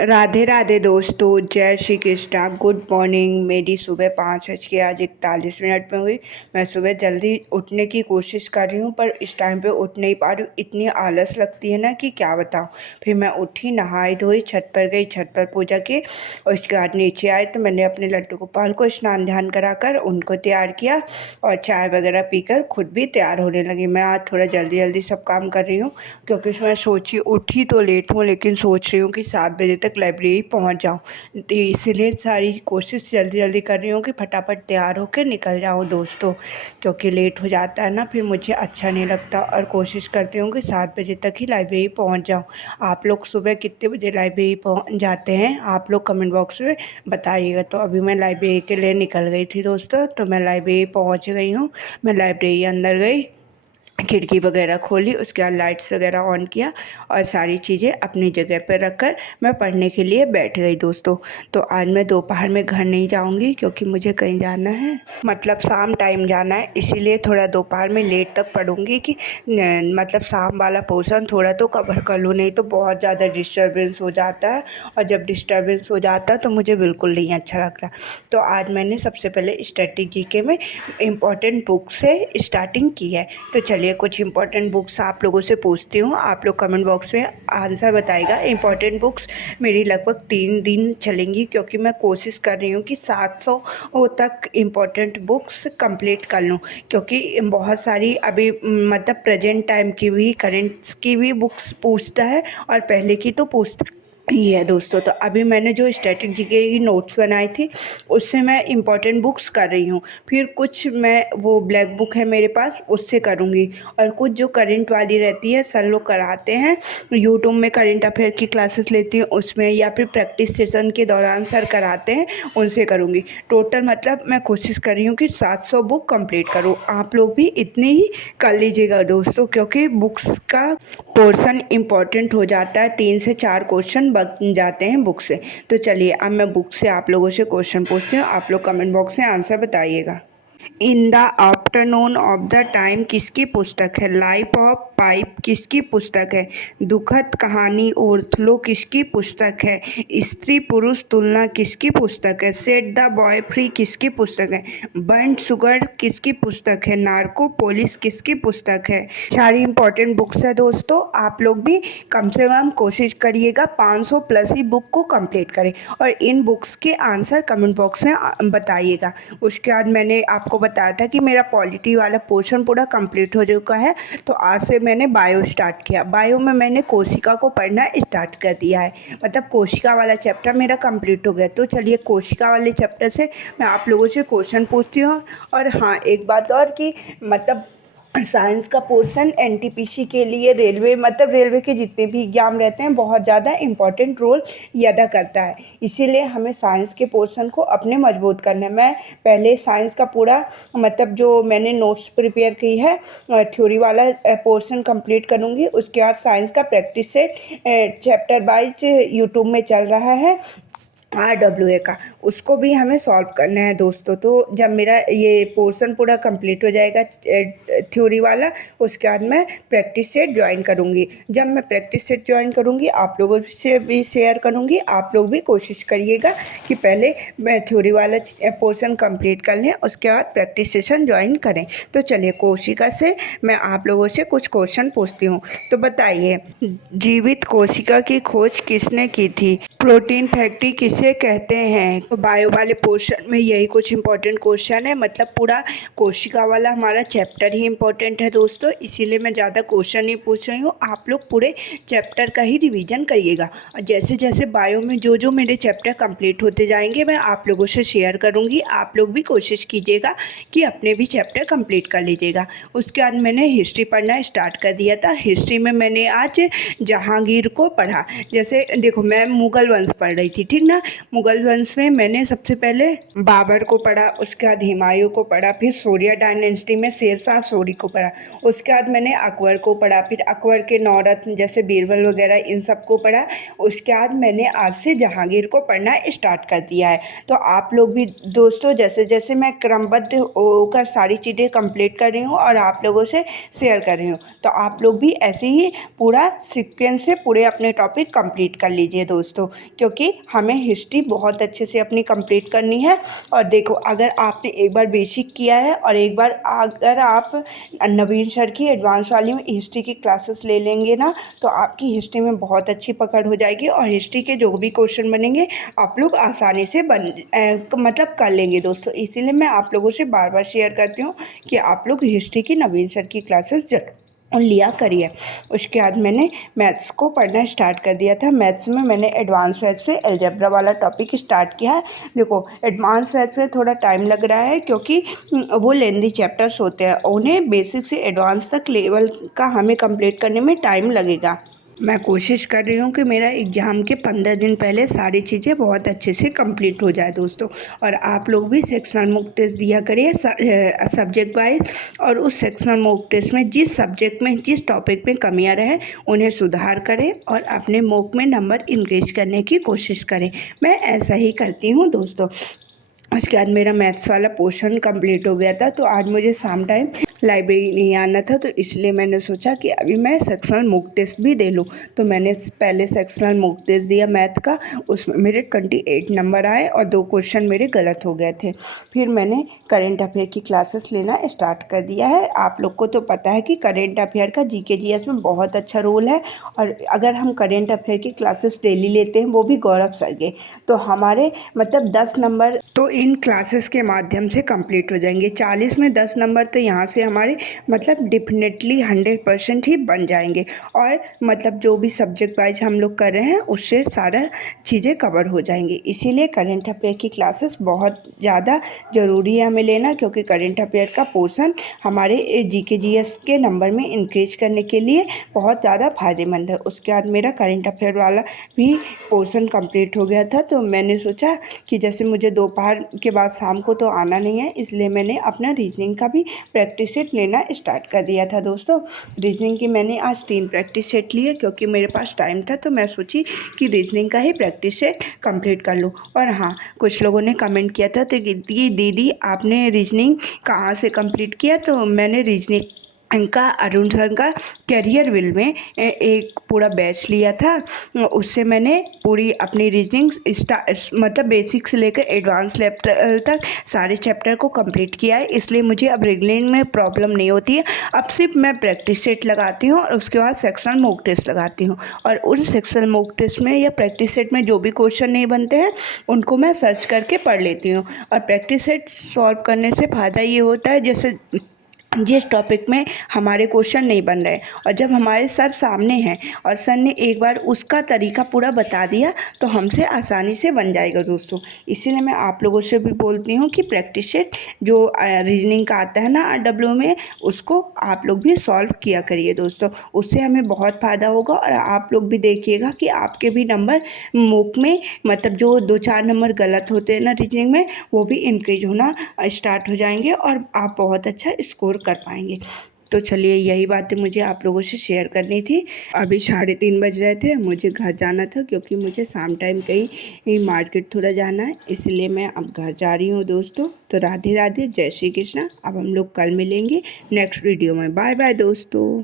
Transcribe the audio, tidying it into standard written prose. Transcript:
राधे राधे दोस्तों, जय Shri Krishna. Good morning. मेरी सुबह 5:41 में हुई। मैं सुबह जल्दी उठने की कोशिश कर रही हूँ, पर इस टाइम पे उठ नहीं पा रही हूँ। इतनी आलस लगती है ना कि क्या बताऊँ। फिर मैं उठी, नहाई धोई, छत पर गई, छत पर पूजा की और उसके बाद नीचे आए तो मैंने अपने लड्डू गोपाल को स्नान ध्यान कराकर उनको तैयार किया और चाय वगैरह पीकर खुद भी तैयार होने लगी। मैं आज थोड़ा जल्दी जल्दी सब काम कर रही हूँ क्योंकि मैं सोची उठी तो लेट हूँ, लेकिन सोच रही हूँ कि 7 बजे तक लाइब्रेरी पहुँच जाऊँ। तो इसीलिए सारी कोशिश जल्दी जल्दी कर रही हूँ कि फटाफट तैयार होकर निकल जाऊँ दोस्तों, क्योंकि लेट हो जाता है ना, फिर मुझे अच्छा नहीं लगता। और कोशिश करती हूँ कि 7 बजे तक ही लाइब्रेरी पहुँच जाऊँ। आप लोग सुबह कितने बजे लाइब्रेरी पहुँच जाते हैं, आप लोग कमेंट बॉक्स में बताइएगा। तो अभी मैं लाइब्रेरी के लिए निकल गई थी दोस्तों, तो मैं लाइब्रेरी पहुँच गई हूँ। मैं लाइब्रेरी अंदर गई, खिड़की वगैरह खोली, उसके बाद लाइट्स वगैरह ऑन किया और सारी चीज़ें अपनी जगह पर रखकर मैं पढ़ने के लिए बैठ गई दोस्तों। तो आज मैं दोपहर में घर नहीं जाऊंगी क्योंकि मुझे कहीं जाना है, मतलब शाम टाइम जाना है, इसीलिए थोड़ा दोपहर में लेट तक पढ़ूंगी कि मतलब शाम वाला पोर्शन थोड़ा तो कवर कर लूँ, नहीं तो बहुत ज़्यादा डिस्टर्बेंस हो जाता है। और जब डिस्टर्बेंस हो जाता है तो मुझे बिल्कुल नहीं अच्छा लगता। तो आज मैंने सबसे पहले स्टैटिक जीके में इम्पॉर्टेंट बुक से स्टार्टिंग की है। तो चलिए कुछ इंपॉर्टेंट बुक्स आप लोगों से पूछती हूँ, आप लोग कमेंट बॉक्स में आंसर बताइएगा। इंपॉर्टेंट बुक्स मेरी लगभग 3 दिन चलेंगी क्योंकि मैं कोशिश कर रही हूँ कि 700 तक इम्पॉर्टेंट बुक्स कंप्लीट कर लूँ, क्योंकि बहुत सारी अभी मतलब प्रेजेंट टाइम की भी, करेंट्स की भी बुक्स पूछता है और पहले की तो पूछता ही है दोस्तों। तो अभी मैंने जो स्टैटिक जीके की नोट्स बनाई थी उससे मैं इम्पॉर्टेंट बुक्स कर रही हूँ। फिर कुछ मैं वो ब्लैक बुक है मेरे पास, उससे करूँगी। और कुछ जो करंट वाली रहती है, सर लोग कराते हैं यूट्यूब में, करंट अफेयर की क्लासेस लेती हूँ उसमें, या फिर प्रैक्टिस सेशन के दौरान सर कराते हैं उनसे करूँगी। टोटल मतलब मैं कोशिश कर रही हूँ कि 700 बुक कंप्लीट करूँ। आप लोग भी इतनी ही कर लीजिएगा दोस्तों, क्योंकि बुक्स का पोर्शन इम्पॉर्टेंट हो जाता है। 3 से 4 क्वेश्चन बन जाते हैं बुक से। तो चलिए अब मैं बुक से आप लोगों से क्वेश्चन पूछती हूँ, आप लोग कमेंट बॉक्स में आंसर बताइएगा। In the afternoon of the time किसकी पुस्तक है? लाइफ ऑफ पाइप किसकी पुस्तक है? दुखद कहानी ओर्थलो किसकी पुस्तक है? स्त्री पुरुष तुलना किसकी पुस्तक है? सेट द बॉय फ्री किसकी पुस्तक है? बर्न्ड शुगर किसकी पुस्तक है? नार्को पुलिस किसकी पुस्तक है? सारी इंपॉर्टेंट बुक्स है दोस्तों, आप लोग भी कम से कम कोशिश करिएगा 500 प्लस ही बुक को कंप्लीट करें और इन बुक्स के आंसर कमेंट बॉक्स में बताइएगा। उसके बाद मैंने आपको बताया था कि मेरा पॉलिटी वाला पोर्शन पूरा कंप्लीट हो चुका है, तो आज से मैंने बायो स्टार्ट किया। बायो में मैंने कोशिका को पढ़ना स्टार्ट कर दिया है, मतलब कोशिका वाला चैप्टर मेरा कंप्लीट हो गया। तो चलिए कोशिका वाले चैप्टर से मैं आप लोगों से क्वेश्चन पूछती हूँ। और हाँ, एक बात और कि मतलब साइंस का पोर्शन एनटीपीसी के लिए, रेलवे मतलब रेलवे के जितने भी एग्जाम रहते हैं, बहुत ज़्यादा इम्पॉर्टेंट रोल ये अदा करता है। इसीलिए हमें साइंस के पोर्शन को अपने मजबूत करना है। मैं पहले साइंस का पूरा मतलब जो मैंने नोट्स प्रिपेयर की है, थ्योरी वाला पोर्शन कंप्लीट करूँगी। उसके बाद साइंस का practice set chapter wise YouTube में चल रहा है RWA का, उसको भी हमें सॉल्व करना है दोस्तों। तो जब मेरा ये पोर्शन पूरा कंप्लीट हो जाएगा थ्योरी वाला, उसके बाद मैं प्रैक्टिस सेट ज्वाइन करूँगी। जब मैं प्रैक्टिस सेट ज्वाइन करूँगी आप लोगों से भी शेयर करूँगी। आप लोग भी कोशिश करिएगा कि पहले मैं थ्योरी वाला पोर्शन कंप्लीट कर लें, उसके बाद प्रैक्टिस सेशन ज्वाइन करें। तो चलिए कोशिका से मैं आप लोगों से कुछ क्वेश्चन पूछती हूँ। तो बताइए, जीवित कोशिका की खोज किसने की थी? प्रोटीन फैक्ट्री किसे कहते हैं? तो बायो वाले पोर्शन में यही कुछ इंपॉर्टेंट क्वेश्चन है, मतलब पूरा कोशिका वाला हमारा चैप्टर ही इंपॉर्टेंट है दोस्तों, इसीलिए मैं ज़्यादा क्वेश्चन नहीं पूछ रही हूँ। आप लोग पूरे चैप्टर का ही रिवीजन करिएगा और जैसे जैसे बायो में जो जो मेरे चैप्टर कंप्लीट होते जाएंगे मैं आप लोगों से शेयर करूँगी। आप लोग भी कोशिश कीजिएगा कि अपने भी चैप्टर कंप्लीट कर लीजिएगा। उसके बाद मैंने हिस्ट्री पढ़ना स्टार्ट कर दिया था। हिस्ट्री में मैंने आज जहांगीर को पढ़ा। जैसे देखो, मैं मुगल वंश पढ़ रही थी, ठीक ना। मुगल वंश में मैंने सबसे पहले बाबर को पढ़ा, उसके बाद हुमायूं को पढ़ा, फिर सूर्य डायनेस्टी में शेरशाह सूरी को पढ़ा, उसके बाद मैंने अकबर को पढ़ा, फिर अकबर के नौरत्न जैसे बीरबल वगैरह इन सबको पढ़ा। उसके बाद मैंने आज से जहांगीर को पढ़ना स्टार्ट कर दिया है। तो आप लोग भी दोस्तों, जैसे जैसे मैं क्रमबद्ध होकर सारी चीज़ें कंप्लीट कर रही हूँ और आप लोगों से शेयर कर रही हूँ, तो आप लोग भी ऐसे ही पूरा सीक्वेंस से पूरे अपने टॉपिक कंप्लीट कर लीजिए दोस्तों। क्योंकि हमें हिस्ट्री बहुत अच्छे से अपनी कंप्लीट करनी है। और देखो, अगर आपने एक बार बेसिक किया है और एक बार अगर आप नवीन सर की एडवांस वाली में हिस्ट्री की क्लासेस ले लेंगे ना, तो आपकी हिस्ट्री में बहुत अच्छी पकड़ हो जाएगी और हिस्ट्री के जो भी क्वेश्चन बनेंगे आप लोग आसानी से मतलब कर लेंगे दोस्तों। इसीलिए मैं आप लोगों से बार बार शेयर करती हूँ कि आप लोग हिस्ट्री की नवीन सर की क्लासेस लिया करिए। उसके बाद मैंने मैथ्स को पढ़ना स्टार्ट कर दिया था। मैथ्स में मैंने एडवांस मैथ्स से अलजेब्रा वाला टॉपिक स्टार्ट किया है। देखो, एडवांस मैथ्स में थोड़ा टाइम लग रहा है क्योंकि वो लेंदी चैप्टर्स होते हैं, उन्हें बेसिक से एडवांस तक लेवल का हमें कंप्लीट करने में टाइम लगेगा। मैं कोशिश कर रही हूँ कि मेरा एग्ज़ाम के 15 दिन पहले सारी चीज़ें बहुत अच्छे से कंप्लीट हो जाए दोस्तों। और आप लोग भी सेक्शनल मॉक टेस्ट दिया करिए सब्जेक्ट वाइज, और उस सेक्शनल मॉक टेस्ट में जिस सब्जेक्ट में जिस टॉपिक में कमियां रहे उन्हें सुधार करें और अपने मॉक में नंबर इंक्रीज करने की कोशिश करें। मैं ऐसा ही करती हूँ दोस्तों। उसके बाद मेरा मैथ्स वाला पोर्शन कंप्लीट हो गया था, तो आज मुझे शाम टाइम लाइब्रेरी नहीं आना था, तो इसलिए मैंने सोचा कि अभी मैं सेक्शनल मॉक टेस्ट भी दे लूँ। तो मैंने पहले सेक्शनल मॉक टेस्ट दिया मैथ का, उसमें मेरे 28 नंबर आए और 2 क्वेश्चन मेरे गलत हो गए थे। फिर मैंने करेंट अफेयर की क्लासेस लेना स्टार्ट कर दिया है। आप लोग को तो पता है कि करेंट अफेयर का जीके जीएस में बहुत अच्छा रोल है, और अगर हम करेंट अफेयर की क्लासेस डेली लेते हैं, वो भी गौरव सर के, तो हमारे मतलब 10 नंबर तो इन क्लासेस के माध्यम से कंप्लीट हो जाएंगे। 40 में 10 नंबर तो यहाँ से हमारे मतलब डेफिनेटली 100% ही बन जाएंगे। और मतलब जो भी सब्जेक्ट वाइज हम लोग कर रहे हैं उससे सारा चीज़ें कवर हो जाएंगी। इसीलिए करेंट अफेयर की क्लासेस बहुत ज़्यादा ज़रूरी है हमें लेना, क्योंकि करेंट अफेयर का पोर्शन हमारे जीके जीएस के नंबर में इंक्रीज करने के लिए बहुत ज़्यादा फायदेमंद है। उसके बाद मेरा करेंट अफेयर वाला भी पोर्शन कंप्लीट हो गया था, तो मैंने सोचा कि जैसे मुझे दोपहर के बाद शाम को तो आना नहीं है, इसलिए मैंने अपना रीजनिंग का भी प्रैक्टिस सेट लेना स्टार्ट कर दिया था दोस्तों। रीजनिंग की मैंने आज 3 प्रैक्टिस सेट लिए, क्योंकि मेरे पास टाइम था, तो मैं सोची कि रीजनिंग का ही प्रैक्टिस सेट कंप्लीट कर लूँ। और हाँ, कुछ लोगों ने कमेंट किया था तो कि दीदी आपने रीजनिंग कहाँ से कंप्लीट किया, तो मैंने रीजनिंग इनका अरुण सर का करियर विल में एक पूरा बैच लिया था। उससे मैंने पूरी अपनी रीजनिंग मतलब बेसिक से लेकर एडवांस लेवल तक सारे चैप्टर को कंप्लीट किया है, इसलिए मुझे अब रीजनिंग में प्रॉब्लम नहीं होती है। अब सिर्फ मैं प्रैक्टिस सेट लगाती हूँ और उसके बाद सेक्शनल मॉक टेस्ट लगाती हूँ, और उन सेक्शनल मॉक टेस्ट में या प्रैक्टिस सेट में जो भी क्वेश्चन नहीं बनते हैं उनको मैं सर्च करके पढ़ लेती हूँ। और प्रैक्टिस सेट सॉल्व करने से फ़ायदा ये होता है, जैसे जिस टॉपिक में हमारे क्वेश्चन नहीं बन रहे और जब हमारे सर सामने हैं और सर ने एक बार उसका तरीका पूरा बता दिया, तो हमसे आसानी से बन जाएगा दोस्तों। इसीलिए मैं आप लोगों से भी बोलती हूँ कि प्रैक्टिस सेट जो रीजनिंग का आता है ना RW में, उसको आप लोग भी सॉल्व किया करिए दोस्तों। उससे हमें बहुत फ़ायदा होगा, और आप लोग भी देखिएगा कि आपके भी नंबर मॉक में मतलब जो 2-4 नंबर गलत होते हैं ना रीजनिंग में, वो भी इंक्रीज होना स्टार्ट हो जाएंगे और आप बहुत अच्छा स्कोर कर पाएंगे। तो चलिए, यही बातें मुझे आप लोगों से शेयर करनी थी। अभी 3:30 बज रहे थे, मुझे घर जाना था, क्योंकि मुझे शाम टाइम कहीं मार्केट थोड़ा जाना है, इसलिए मैं अब घर जा रही हूँ दोस्तों। तो राधे राधे, जय श्री कृष्णा। अब हम लोग कल मिलेंगे नेक्स्ट वीडियो में। बाय बाय दोस्तों।